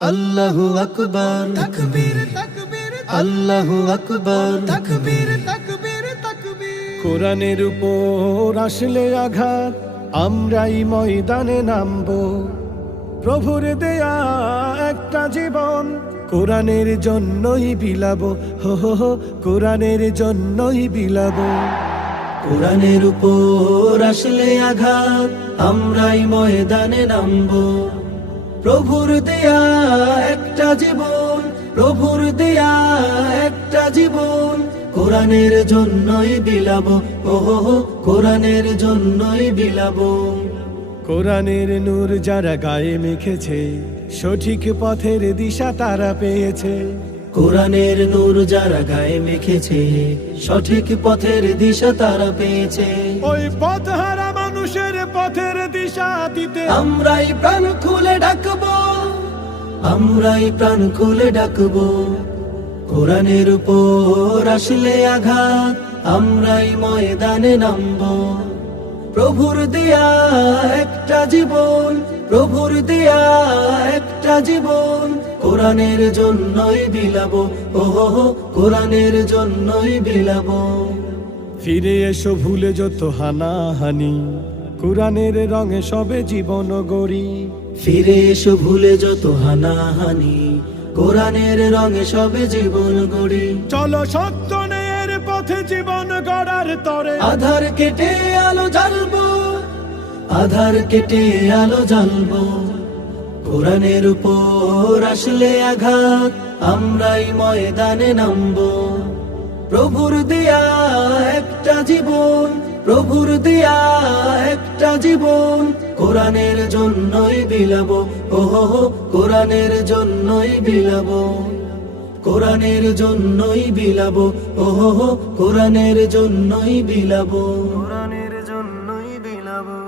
আল্লাহু আকবার তাকবীর তাকবীর আল্লাহু আকবার তাকবীর তাকবীর তাকবীর। কোরআনের উপর আসলে আঘাত আমরাই ময়দানে নামবো। প্রভুর দেয়া একটা জীবন কোরআনের জন্যই বিলাবো। হো হো হো কোরআনের জন্যই বিলাবো। কোরআনের উপর আসলে আঘাত আমরাই ময়দানে নামবো। প্রভুর দেয়া একটা জীবন, প্রভুর দেয়া একটা জীবন কোরআনের জন্যই বিলাবো। ওহো কোরআনের জন্যই বিলাবো। কোরআনের নূর যারা গায়ে মেখেছে সঠিক পথের দিশা তারা পেয়েছে। কোরআনের নূর যারা গায়ে মেখেছে সঠিক পথের দিশা তারা পেয়েছে। ওই পথহারা মানুষের পথের দিশা দিতে আমরাই প্রাণ খুলে ডাকবো, আমরাই প্রাণ খুলে ডাকবো। কোরআনের উপর আসলে আঘাত আমরাই ময়দানে নামবো। প্রভুর দেয়া একটা জীবন, প্রভুর দেয়া একটা জীবন কোরআনের জন্যই বিলাবো। ওহো কোরআনের জন্যই বিলাবো। ফিরে এসো ভুলে যত হানাহানি কোরআনের রঙে সবে জীবন গড়ি। ফিরে এসো ভুলে যত হানাহানি কোরআনের রঙে সবে জীবন গড়ি। চলো সত্য ন্যায়ের পথে জীবন গড়ার তরে আধার কেটে আলো জ্বালবো, আধার কেটে আলো জ্বালবো। কোরআনের উপর আসলে আঘাত আমরাই ময়দানে নামবো। প্রভুর দেয়া একটা জীবন, প্রভুর দেয়া একটা জীবন কোরআনের জন্যই বিলাবো। ওহো কোরআনের জন্যই বিলাবো, কোরআনের জন্যই বিলাবো। ওহো কোরআনের জন্যই বিলাবো, কোরআনের জন্যই বিলাবো।